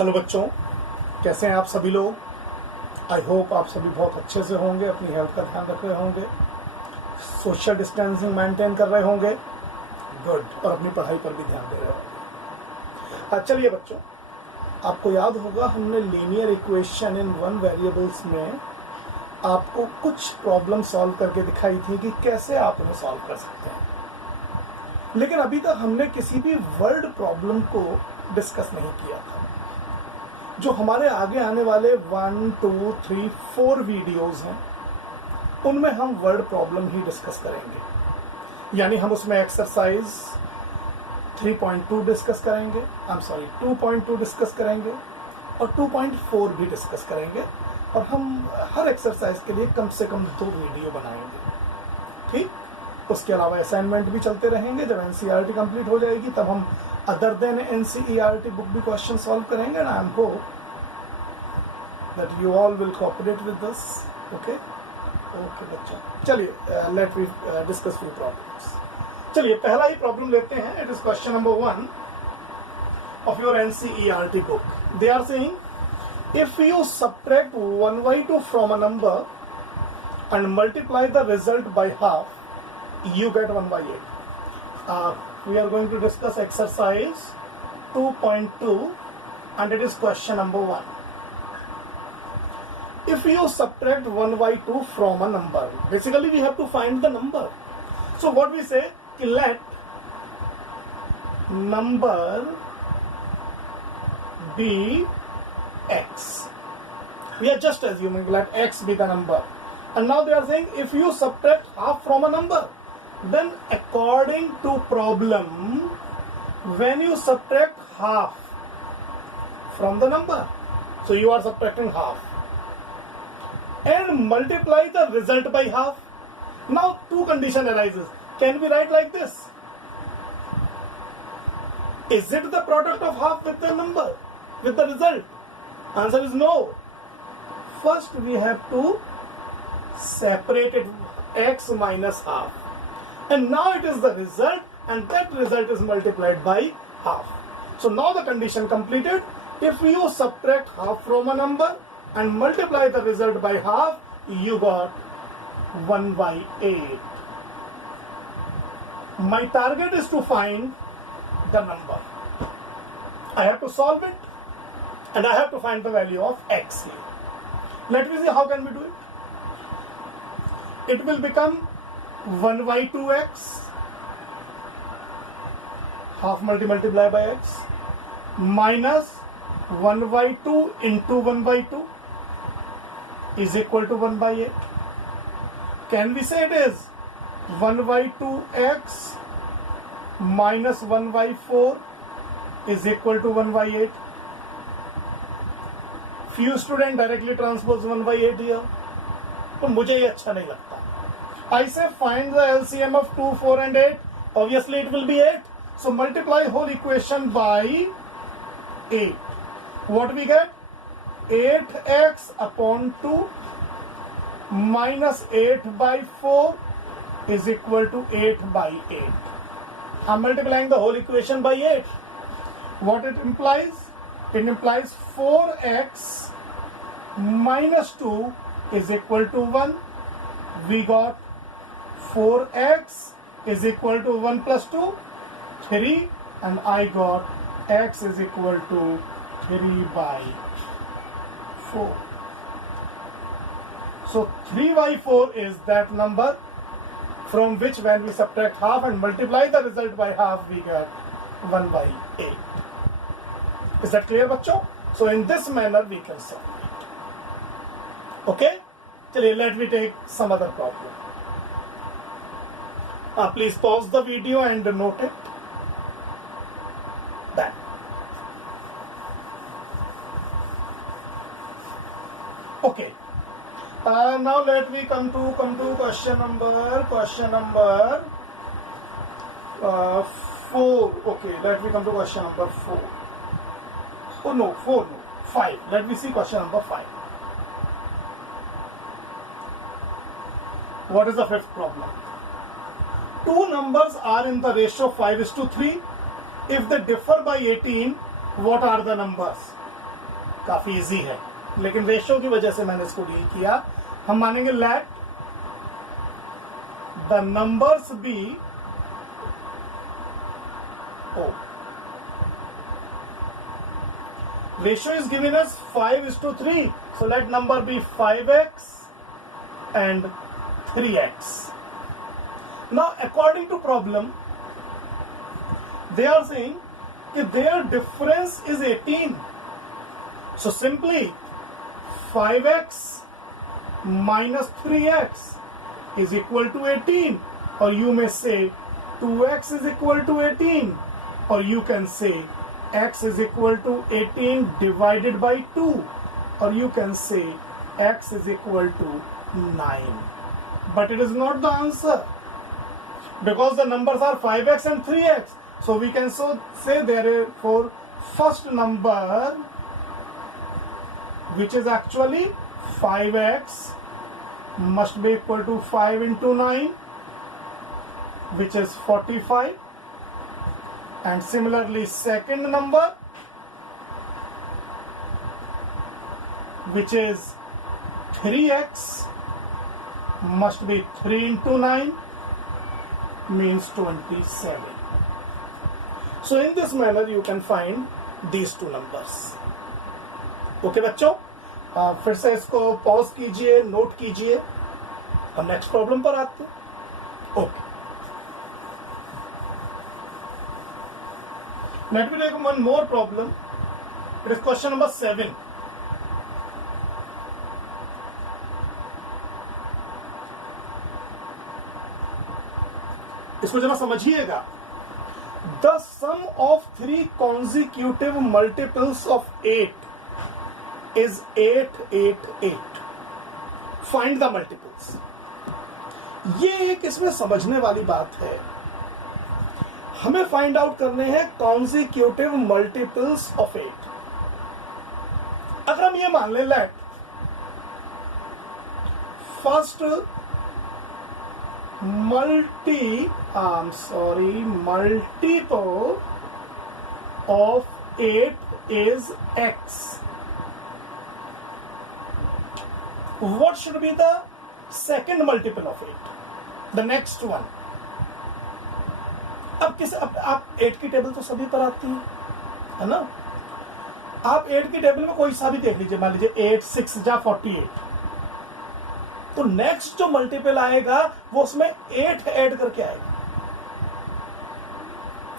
Hello बच्चों, कैसे हैं आप सभी लोग। आई होप आप सभी बहुत अच्छे से होंगे, अपनी हेल्थ का ध्यान रख रहे होंगे, सोशल डिस्टेंसिंग मेंटेन कर रहे होंगे, गुड, और अपनी पढ़ाई पर भी ध्यान दे रहे होंगे। चलिए बच्चों, आपको याद होगा हमने linear equation in one variables में आपको कुछ प्रॉब्लम सॉल्व करके दिखाई थी कि कैसे आप उन्हें सॉल्व कर सकते हैं, लेकिन अभी तक हमने किसी भी वर्ड प्रॉब्लम को डिस्कस नहीं किया था। जो हमारे आगे आने वाले 1, 2, 3, 4 वीडियोस हैं उनमें हम वर्ड प्रॉब्लम ही डिस्कस करेंगे, यानी हम उसमें एक्सरसाइज 3.2 डिस्कस करेंगे, 2.2 डिस्कस करेंगे और 2.4 भी डिस्कस करेंगे, और हम हर एक्सरसाइज के लिए कम से कम 2 वीडियो बनाएंगे। ठीक, उसके अलावा असाइनमेंट भी चलते रहेंगे। जब एनसीईआरटी कंप्लीट हो जाएगी तब हम अदर देन एनसीईआरटी बुक भी क्वेश्चन सॉल्व करेंगे, and I am hope that you all will cooperate with this. Okay बच्चों, चलिए let we discuss few problems. चलिए पहला ही प्रॉब्लम लेते हैं। It is question number 1 of your NCERT book. They are saying if you subtract 1/2 from a number and multiply the result by half, you get 1/8. We are going to discuss exercise 2.2 and it is question number 1. If you subtract 1/2 from a number, basically we have to find the number. So what we say, let number be x. We are just assuming let x be the number, and now they are saying if you subtract half from a number, then according to problem, when you subtract half from the number, so you are subtracting half and multiply the result by half. Now two condition arises. Can we write like this? Is it the product of half with the number, with the result? Answer is no. First we have to separate it, x minus half, and now it is the result, and that result is multiplied by half. So now the condition completed. If you subtract half from a number and multiply the result by half, you got 1/8. My target is to find the number. I have to solve it and I have to find the value of x here. Let me see how can we do it. It will become 1/2x, half multiply by x, minus 1/2 into 1/2 is equal to 1/8. Can we say it is 1/2x minus 1/4 is equal to 1/8? Few students directly transpose 1/8 here, तो मुझे ये अच्छा नहीं लगता. I say find the LCM of 2, 4 and 8. Obviously it will be 8. So multiply whole equation by 8. What we get? 8x upon 2 minus 8/4 is equal to 8/8. I'm multiplying the whole equation by 8. What it implies? It implies 4x minus 2 is equal to 1. We got 4x is equal to 1 plus 2, 3, and I got x is equal to 3/4. So 3/4 is that number from which when we subtract half and multiply the result by half, we get 1/8. Is that clear, बच्चों? So in this manner we can solve it. Okay? चलिए, let me take some other problem. Please pause the video and note it. That. Okay. Now let me come to question number 4. Okay, let me come to question number 4. Oh no, 4 no, 5. Let me see question number 5. What is the fifth problem? Two numbers are in the ratio 5:3. If they differ by 18, what are the numbers? काफी easy है, लेकिन ratio की वजह से मैंने इसको deal किया। हम मानेंगे लेट द नंबर्स बी ओ ratio is given as 5:3, so let number be 5x and 3x. Now according to problem they are saying that their difference is 18, so simply 5x minus 3x is equal to 18, or you may say 2x is equal to 18, or you can say x is equal to 18 divided by 2, or you can say x is equal to 9. But it is not the answer, because the numbers are 5x and 3x. So we can say therefore first number, which is actually 5x, must be equal to 5 into 9, which is 45. And similarly second number, which is 3x, must be 3 into 9, means 27. So in this manner you can find these two numbers. Okay बच्चों, फिर से इसको pause कीजिए, note कीजिए और next problem पर आते हैं। Okay, let me take one more problem. It is question number 7. इसको जरा समझिएगा। The sum of 3 consecutive multiples of 8 is 8, 8, 8. Find the multiples. ये एक इसमें समझने वाली बात है। हमें फाइंड आउट करने हैं कॉन्जिक्यूटिव मल्टीपल्स ऑफ 8। अगर हम ये मान लें let first multiple of 8 is x, what should be the second multiple of 8, the next one? अब आप 8 की टेबल तो सभी पर आती है ना। आप 8 की टेबल में कोई सा भी देख लीजिए, मान लीजिए 8 6 जा 48, तो नेक्स्ट जो मल्टीपल आएगा वो उसमें 8 ऐड करके आएगा।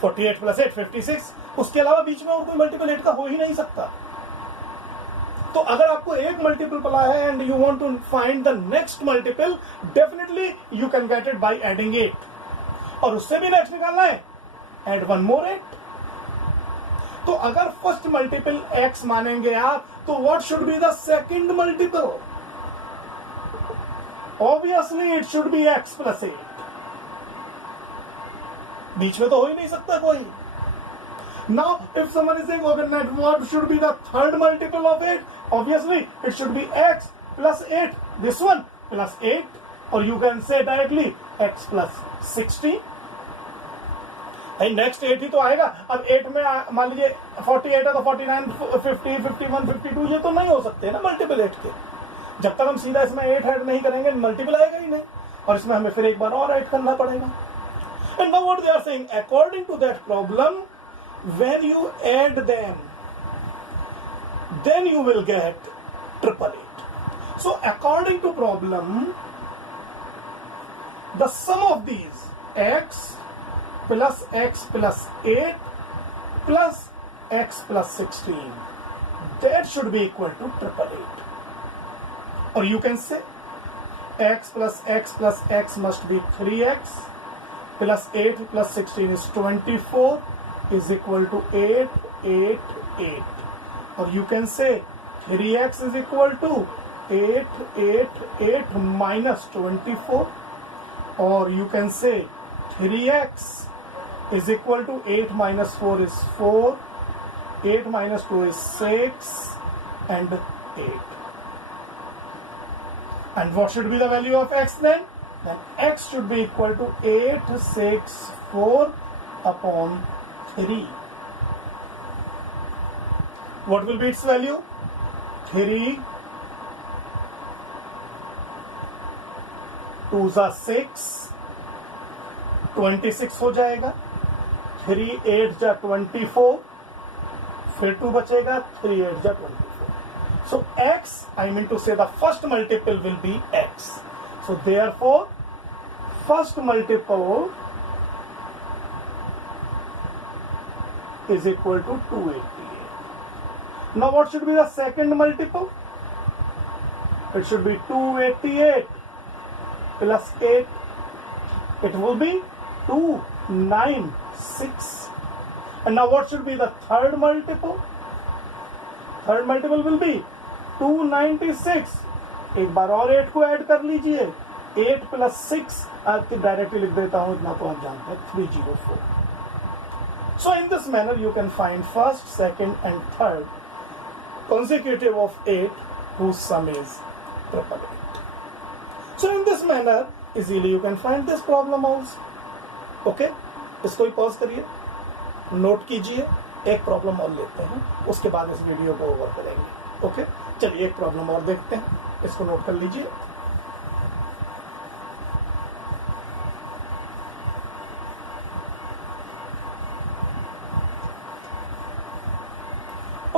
48 प्लस 8 56, उसके अलावा बीच में और कोई मल्टीपल 8 का हो ही नहीं सकता। तो अगर आपको एक मल्टीपल पता है and you want to find the next multiple, definitely you can get it by adding 8, और उससे भी नेक्स्ट निकालना है, एड 1 more 8। तो अगर फर्स्ट मल्टीपल x मानेंगे आप, तो what should be the second multiple? Obviously it should be x plus 8। बीच में तो हो ही नहीं सकता कोई। Now if someone is saying okay net what should be the third multiple of 8, obviously it should be x plus 8, this one plus 8, और you can say directly x plus 16। Next 8 ही तो आएगा। अब 8 में मान लीजिए 48 है तो 49, 50, 51, 52 ये तो नहीं हो सकते ना मल्टीपल 8 के। जब तक हम सीधा इसमें 8 ऐड नहीं करेंगे मल्टीपल आएगा ही नहीं, और इसमें हमें फिर एक बार और ऐड करना पड़ेगा। And now what they are saying, according to that problem, when you add them then you will get 888। So according to problem, the sum of these x plus x plus 8 plus x plus 16, that should be equal to 888. Or you can say x plus x must be 3x plus 8 plus 16 is 24 is equal to 8, 8, 8. Or you can say 3x is equal to 8, 8, 8 minus 24. Or you can say 3x is equal to 8 minus 4 is 4, 8 minus 2 is 6, and 8. And what should be the value of x then? Then x should be equal to 864 upon 3. What will be its value? 3 2 जा 6, 26 हो जाएगा। 3 8 जा 24, फिर 2 बचेगा, 3 8 जा 24। So x, I mean to say the first multiple will be x. So therefore, first multiple is equal to 288. Now what should be the second multiple? It should be 288 plus 8. It will be 296. And now what should be the third multiple? Third multiple will be 296. एक बार और 8 को add कर लीजिए। 8 plus 6 आपके directly लिख देता हूं, इतना तो आप जानते हैं, 304. So in this manner you can find first, second and third consecutive of 8 whose sum is 888. So in this manner easily you can find this problem also. Okay, इसको ही पॉज करिए, नोट कीजिए, एक problem और लेते हैं, उसके बाद इस वीडियो को ओवर करेंगे। ओके, चलिए एक प्रॉब्लम और देखते हैं, इसको नोट कर लीजिए।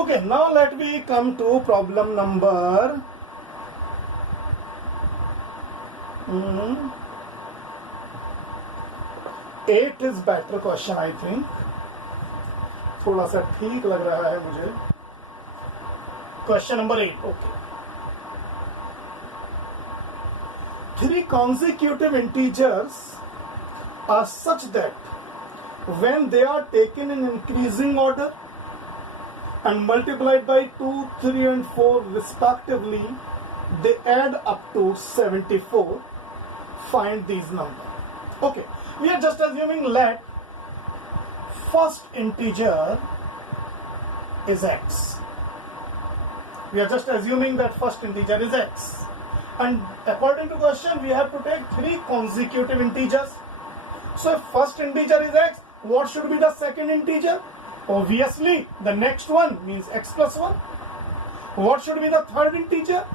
Okay, now let me come to problem number 8 is better question, I think. थोड़ा सा ठीक लग रहा है मुझे। Question number 8. Okay. 3 consecutive integers are such that when they are taken in increasing order and multiplied by 2, 3 and 4 respectively, they add up to 74. Find these numbers. Okay, we are just assuming let first integer is x. We are just assuming that first integer is x. And according to question, we have to take 3 consecutive integers. So if first integer is x, what should be the second integer? Obviously, the next one means x plus 1. What should be the third integer?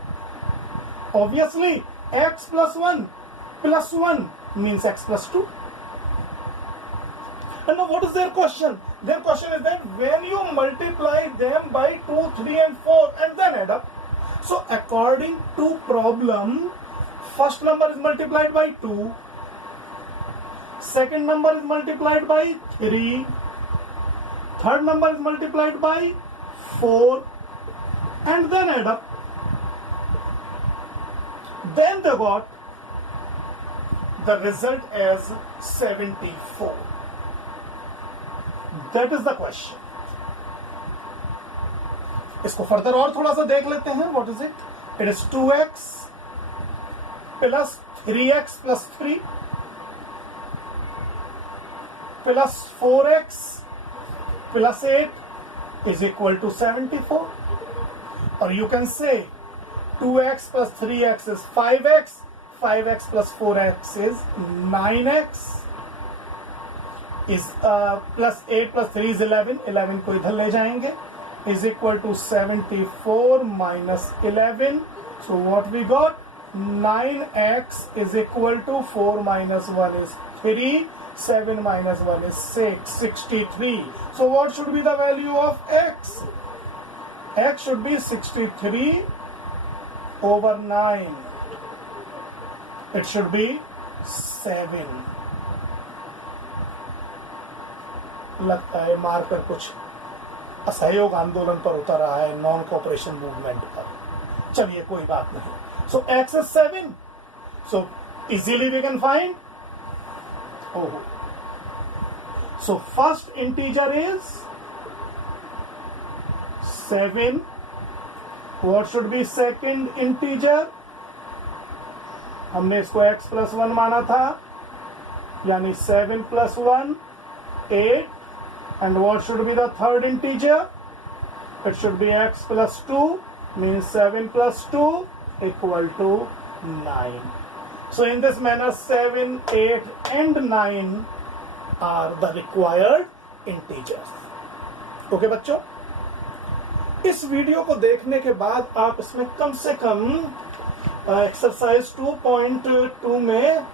Obviously, x plus 1 plus 1 means x plus 2. And now what is their question? Their question is that when you multiply them by 2, 3 and 4 and then add up. So according to problem, first number is multiplied by 2, second number is multiplied by 3, third number is multiplied by 4 and then add up. Then they got the result as 74. That is the question. इसको further और थोड़ा सा देख लेते हैं. What is it? It is 2x plus 3x plus 3 plus 4x plus 8 is equal to 74. Or you can say 2x plus 3x is 5x, 5x plus 4x is 9x, is plus 8 plus 3 is 11, 11 को इधर ले जाएंगे, is equal to 74 minus 11. So what we got? 9x is equal to 4 minus 1 is 3, 7 minus 1 is 6, 63. So what should be the value of x? X should be 63 over 9. It should be 7. लगता है marker कुछ असहयोग आंदोलन पर उतर रहा है, non cooperation movement पर. चलिए कोई बात नहीं. So x is 7. So easily we can find. Oh. So first integer is 7. What should be second integer? हमने इसको x plus 1 माना था, यानी 7 plus 1 8. And what should be the third integer? It should be x plus 2, means 7 plus 2 equal to 9. So in this manner 7, 8 and 9 are the required integers. Okay बच्चों? इस video को देखने के बाद आप इसमें कम से कम एक्सरसाइज 2.2 में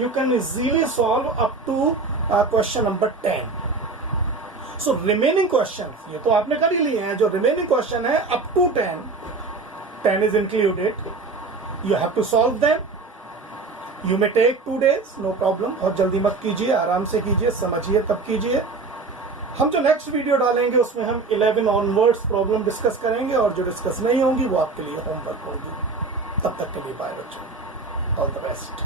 you can easily solve up to question number 10. So remaining questions, ये तो आपने कर ही लिए हैं, जो remaining question है up to 10 is included. You have to solve them. You may take 2 days, no problem. और जल्दी मत कीजिए, आराम से कीजिए, समझिए तब कीजिए. हम जो नेक्स्ट वीडियो डालेंगे उसमें हम 11 ऑनवर्ड्स प्रॉब्लम डिस्कस करेंगे और जो डिस्कस नहीं होंगी वो आपके लिए होमवर्क होगी. तब तक के लिए बाय बच्चों, ऑल द बेस्ट.